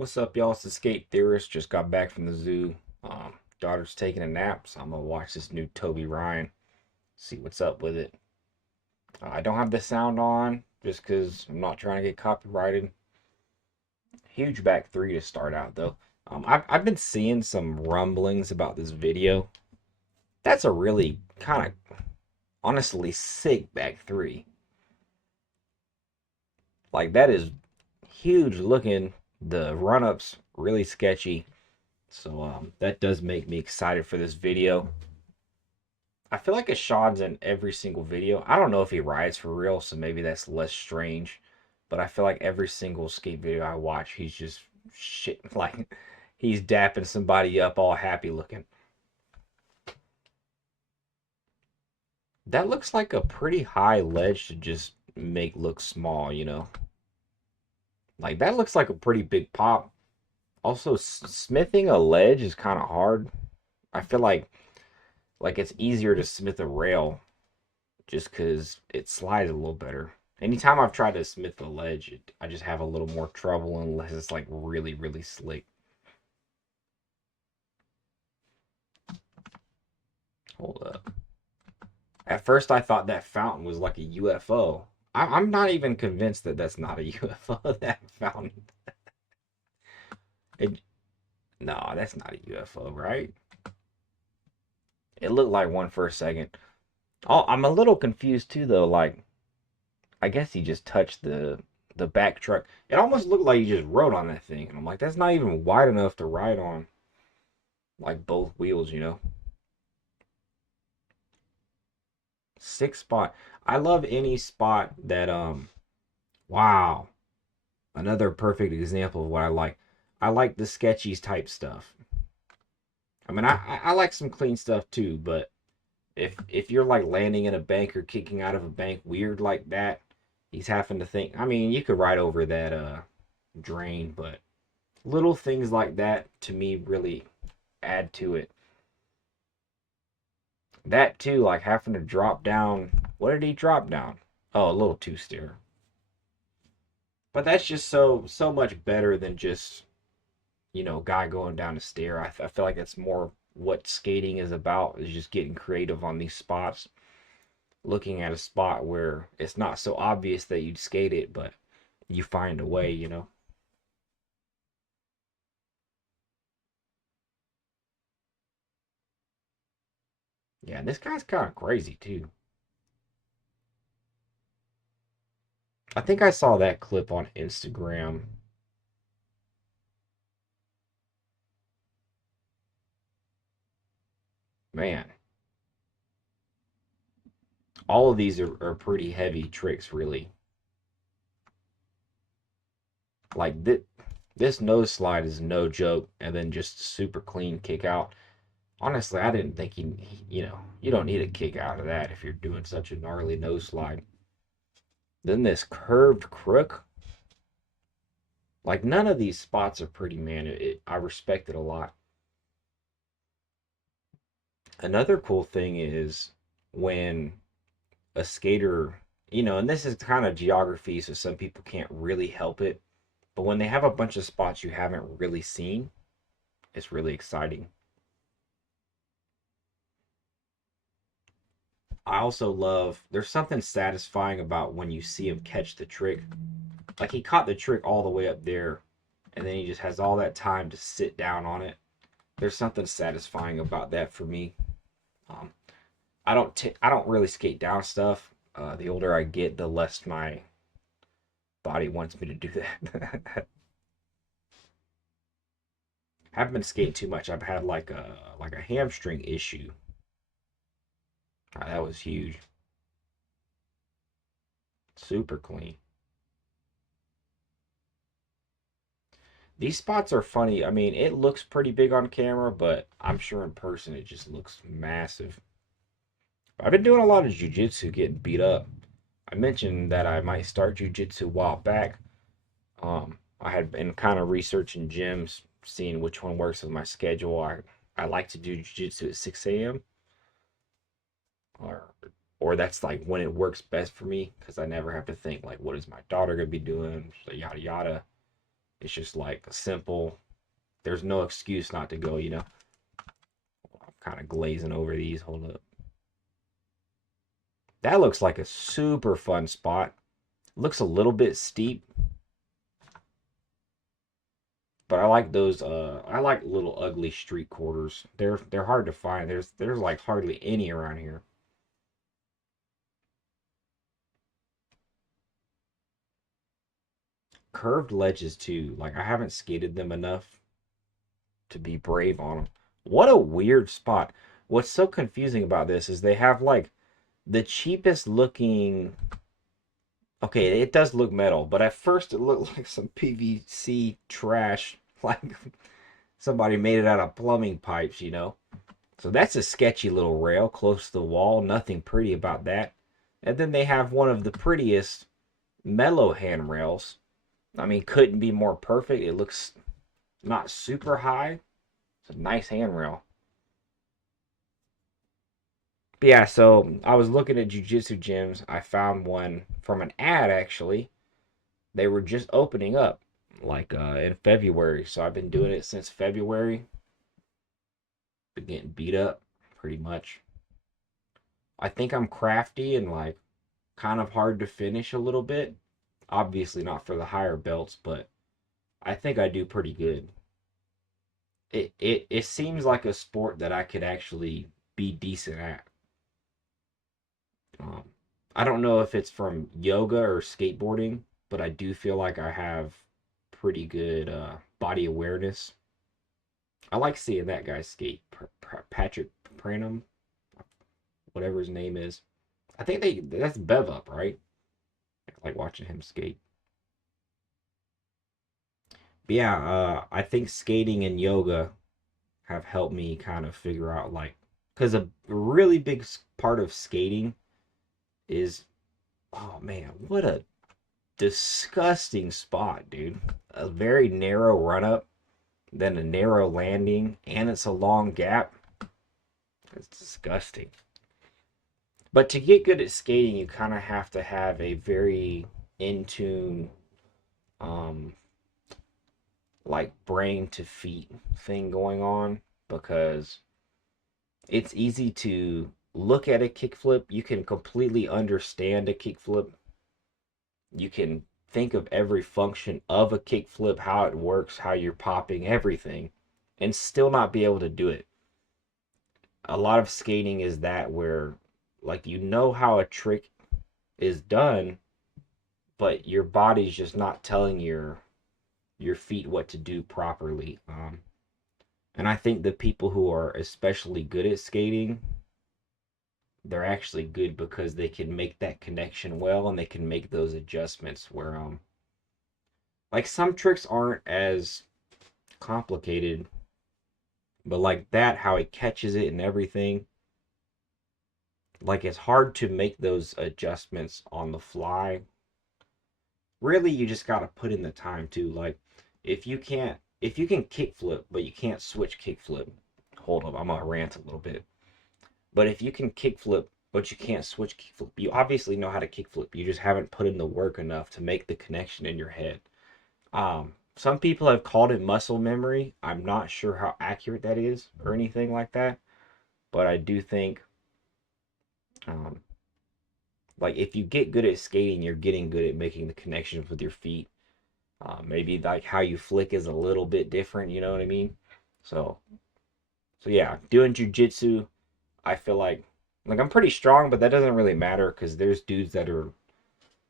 What's up, y'all? It's the Skate Theorist. Just got back from the zoo. Daughter's taking a nap, so I'm gonna watch this new Toby Ryan. See what's up with it. I don't have the sound on just because I'm not trying to get copyrighted. Huge back three to start out though. I've been seeing some rumblings about this video. That's a really kind of honestly sick back three. Like that is huge looking. The run ups really sketchy. So that does make me excited for this video. I feel like Ashawn's in every single video. I don't know if he rides for real, so maybe that's less strange. But I feel like every single skate video I watch, he's just shit. Like he's dapping somebody up, all happy looking. That looks like a pretty high ledge to just make look small, you know? Like that looks like a pretty big pop. Also, smithing a ledge is kind of hard. I feel like it's easier to smith a rail just because it slides a little better. Anytime I've tried to smith a ledge, I just have a little more trouble unless it's like really, really slick. Hold up. At first, I thought that fountain was like a UFO. I'm not even convinced that that's not a UFO, that fountain. It, no, that's not a UFO, right? It looked like one for a second. Oh, I'm a little confused too, though. Like, I guess he just touched the back truck. It almost looked like he just rode on that thing. And I'm like, that's not even wide enough to ride on like both wheels, you know? Six spot. I love any spot that wow. Another perfect example of what I like. I like the sketchy type stuff. I mean I like some clean stuff too, but if you're like landing in a bank or kicking out of a bank weird like that, he's having to think. I mean, you could ride over that drain, but little things like that to me really add to it. That too, like having to drop down. What did he drop down? Oh, a little two steer. But that's just so much better than just guy going down a stair. I feel like that's more what skating is about, is just getting creative on these spots, looking at a spot where it's not so obvious that you'd skate it, but you find a way, you know. Yeah, this guy's kind of crazy too. I think I saw that clip on Instagram. Man, all of these are pretty heavy tricks, really. Like this nose slide is no joke, and then just super clean kick out. Honestly, I didn't think you don't need a kick out of that if you're doing such a gnarly nose slide. Then this curved crook, like none of these spots are pretty, man. I respect it a lot. Another cool thing is when a skater, and this is kind of geography, so some people can't really help it, but when they have a bunch of spots you haven't really seen, it's really exciting. I also love, there's something satisfying about when you see him catch the trick. Like he caught the trick all the way up there, and then he just has all that time to sit down on it. There's something satisfying about that for me. Um, I don't really skate down stuff. The older I get, the less my body wants me to do that. Haven't been skating too much. I've had like a hamstring issue. That was huge. Super clean. These spots are funny. I mean, it looks pretty big on camera, but I'm sure in person it just looks massive. I've been doing a lot of jujitsu, getting beat up. I mentioned that I might start jujitsu a while back. I had been kind of researching gyms, seeing which one works with my schedule. I like to do jujitsu at 6 a.m. or or that's like when it works best for me because I never have to think like what is my daughter gonna be doing, yada yada. It's just like a simple, there's no excuse not to go, you know. I'm kind of glazing over these. Hold up. That looks like a super fun spot. Looks a little bit steep, but I like those I like little ugly street quarters. They're hard to find. There's like hardly any around here. Curved ledges too. Like I haven't skated them enough to be brave on them. What a weird spot. What's so confusing about this is they have like the cheapest looking. Okay, it does look metal, but at first it looked like some PVC trash, like somebody made it out of plumbing pipes, you know? So that's a sketchy little rail close to the wall. Nothing pretty about that. And then they have one of the prettiest mellow handrails. I mean, couldn't be more perfect. It looks not super high. It's a nice handrail. But yeah, so I was looking at jujitsu gyms. I found one from an ad actually. They were just opening up like in February. So I've been doing it since February. Been getting beat up pretty much. I think I'm crafty and like kind of hard to finish a little bit. Obviously not for the higher belts, but I think I do pretty good. It seems like a sport that I could actually be decent at. Um, I don't know if it's from yoga or skateboarding, but I do feel like I have pretty good body awareness. I like seeing that guy skate, Patrick Pranum, whatever his name is. I think that's Bev Up, right? I like watching him skate. But yeah, I think skating and yoga have helped me kind of figure out like, because a really big part of skating is, oh man, what a disgusting spot, dude. A very narrow run up, then a narrow landing, and it's a long gap. It's disgusting. But to get good at skating, you kind of have to have a very in tune, um, like brain to feet thing going on because it's easy to look at a kickflip. You can completely understand a kickflip. You can think of every function of a kickflip, how it works, how you're popping, everything, and still not be able to do it. A lot of skating is that where, like, you know how a trick is done, but your body's just not telling your feet what to do properly. And I think the people who are especially good at skating, they're actually good because they can make that connection well and they can make those adjustments where like some tricks aren't as complicated, but like that how he catches it and everything, like it's hard to make those adjustments on the fly. Really, you just got to put in the time too. Like if you can kickflip but you can't switch kickflip, hold up, I'm gonna rant a little bit. But if you can kickflip but you can't switch kickflip, you obviously know how to kickflip. You just haven't put in the work enough to make the connection in your head. Some people have called it muscle memory. I'm not sure how accurate that is or anything like that, but I do think, um, like if you get good at skating, you're getting good at making the connections with your feet. Maybe like how you flick is a little bit different. You know what I mean? So, so yeah, doing jujitsu, I feel like I'm pretty strong, but that doesn't really matter because there's dudes that are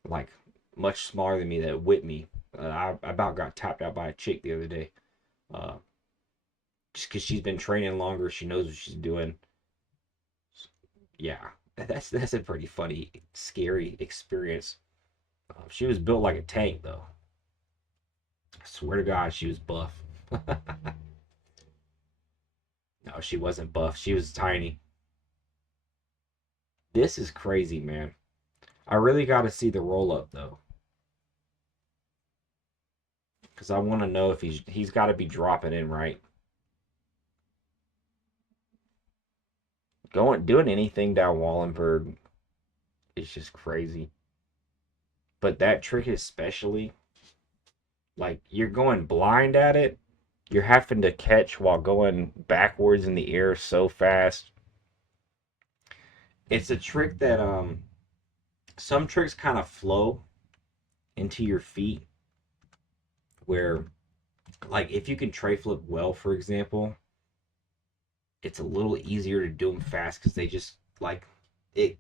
like much smaller than me that whip me. I about got tapped out by a chick the other day. Uh, just because she's been training longer, she knows what she's doing. Yeah, that's a pretty funny, scary experience. She was built like a tank, though. I swear to God, she was buff. No, she wasn't buff. She was tiny. This is crazy, man. I really got to see the roll up though, because I want to know if he's got to be dropping in right. Going doing anything down Wallenberg is just crazy. But that trick especially, Like you're going blind at it. You're having to catch while going backwards in the air so fast. It's a trick that some tricks kind of flow into your feet where like if you can tray flip well, for example, it's a little easier to do them fast because they just like it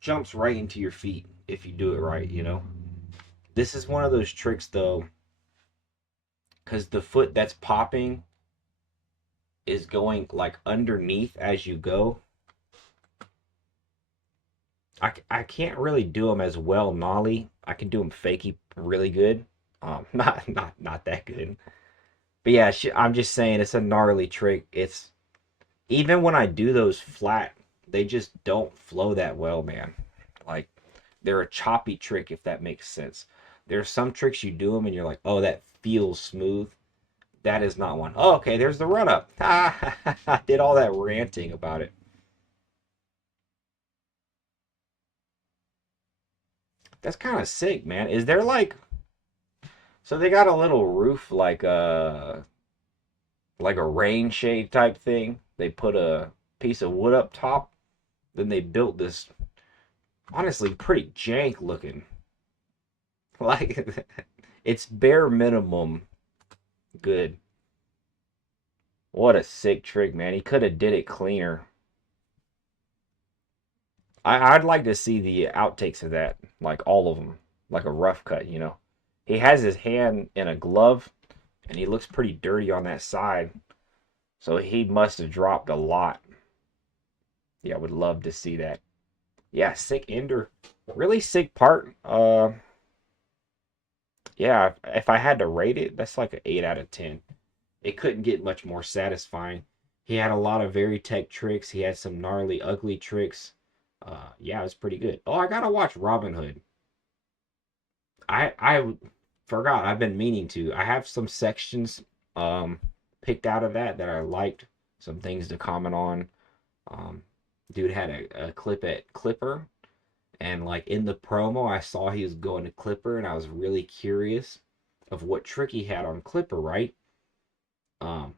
jumps right into your feet if you do it right, you know. This is one of those tricks though, because the foot that's popping is going like underneath as you go. I can't really do them as well nollie. I can do them fakey really good. Not that good. But yeah, I'm just saying it's a gnarly trick. It's even when I do those flat, they just don't flow that well, man. Like they're a choppy trick if that makes sense. There's some tricks you do them and you're like, oh, that feels smooth. That is not one. Oh, okay, there's the run up. I did all that ranting about it. That's kind of sick, man. Is there like so they got a little roof like a rain shade type thing. They put a piece of wood up top. Then they built this honestly pretty jank looking. Like it's bare minimum good. What a sick trick, man. He could have did it cleaner. I'd like to see the outtakes of that, like all of them, like a rough cut, you know. He has his hand in a glove, and he looks pretty dirty on that side, so he must have dropped a lot. Yeah, I would love to see that. Yeah, sick ender, really sick part. Yeah, if I had to rate it, that's like an 8 out of 10. It couldn't get much more satisfying. He had a lot of very tech tricks. He had some gnarly, ugly tricks. Yeah, it was pretty good. Oh, I gotta watch Robin Hood. I forgot. I've been meaning to. I have some sections um picked out of that I liked. Some things to comment on. Um, dude had a clip at Clipper, and like in the promo, I saw he was going to Clipper, and I was really curious of what trick he had on Clipper. Right? Um,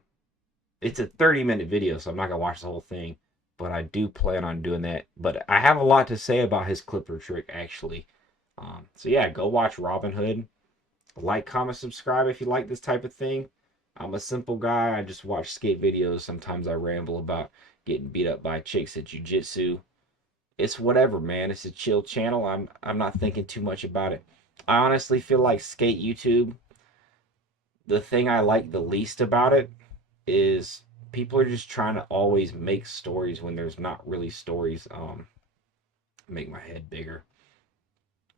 it's a 30-minute video, so I'm not gonna watch the whole thing. But I do plan on doing that. But I have a lot to say about his Clipper trick actually. So yeah, go watch Robin Hood. Like, comment, subscribe if you like this type of thing. I'm a simple guy. I just watch skate videos. Sometimes I ramble about getting beat up by chicks at jiu-jitsu. It's whatever, man. It's a chill channel. I'm not thinking too much about it. I honestly feel like skate YouTube, the thing I like the least about it is people are just trying to always make stories when there's not really stories. Make my head bigger.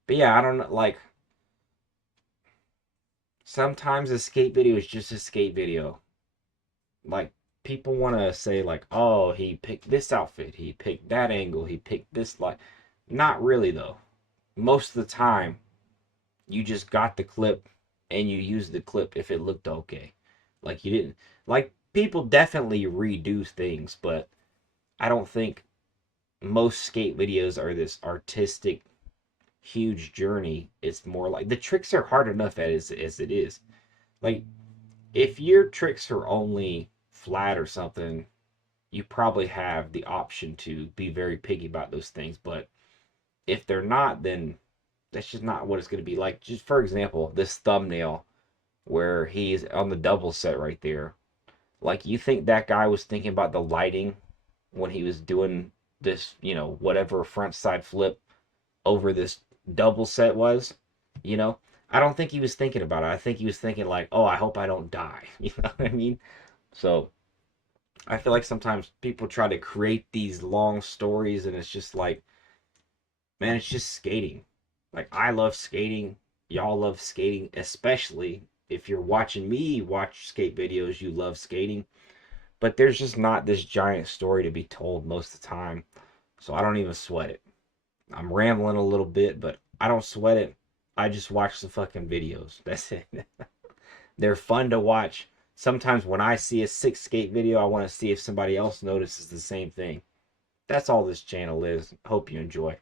But yeah, I don't know, like sometimes a skate video is just a skate video. Like people want to say like, "Oh, he picked this outfit, he picked that angle, he picked this like." Not really though. Most of the time, you just got the clip and you used the clip if it looked okay. Like you didn't like people definitely redo things, but I don't think most skate videos are this artistic huge journey. It's more like the tricks are hard enough as it is. Like if your tricks are only flat or something, you probably have the option to be very picky about those things. But if they're not, then that's just not what it's going to be. Like, just for example, this thumbnail where he's on the double set right there. Like, you think that guy was thinking about the lighting when he was doing this, you know, whatever front side flip over this double set was, you know? I don't think he was thinking about it. I think he was thinking like, "Oh, I hope I don't die." You know what I mean? So, I feel like sometimes people try to create these long stories and it's just like, man, it's just skating. Like I love skating, y'all love skating, especially if you're watching me watch skate videos, you love skating. But there's just not this giant story to be told most of the time. So I don't even sweat it. I'm rambling a little bit, but I don't sweat it. I just watch the fucking videos. That's it. They're fun to watch. Sometimes when I see a sick skate video, I want to see if somebody else notices the same thing. That's all this channel is. Hope you enjoy.